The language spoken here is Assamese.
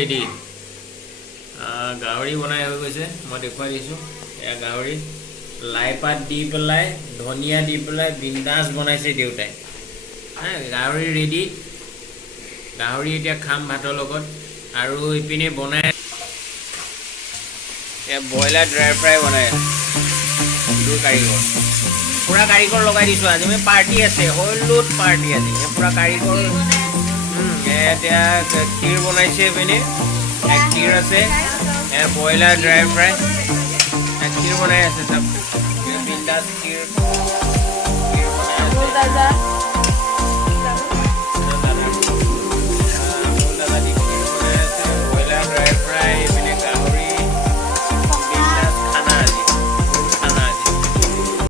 ৰেডি গাহৰি বনাই হৈ গৈছে মই দেখুৱাই দিছোঁ এয়া গাহৰি লাই পাত দি পেলাই ধনিয়া দি পেলাই বিন্দাছ বনাইছে দেউতাই গাহৰি ৰেডি গাহৰি এতিয়া খাম ভাতৰ লগত আৰু ইপিনে বনাই এয়া ব্ৰইলাৰ ড্ৰাই ফ্ৰাই বনাই দূৰ কাৰিকৰ পুৰা কাৰিকৰ লগাই দিছোঁ আজি মানে পাৰ্টি আছে হলুত পাৰ্টি আজি পুৰা কাৰিকৰ এতিয়া ক্ষীৰ বনাইছে ইপিনে ক্ষীৰ আছে ব্ৰইলাৰ ড্ৰাই ফ্ৰাই ক্ষীৰ বনাই আছে চব বিন্দাছ ক্ষীৰ বনাই আছে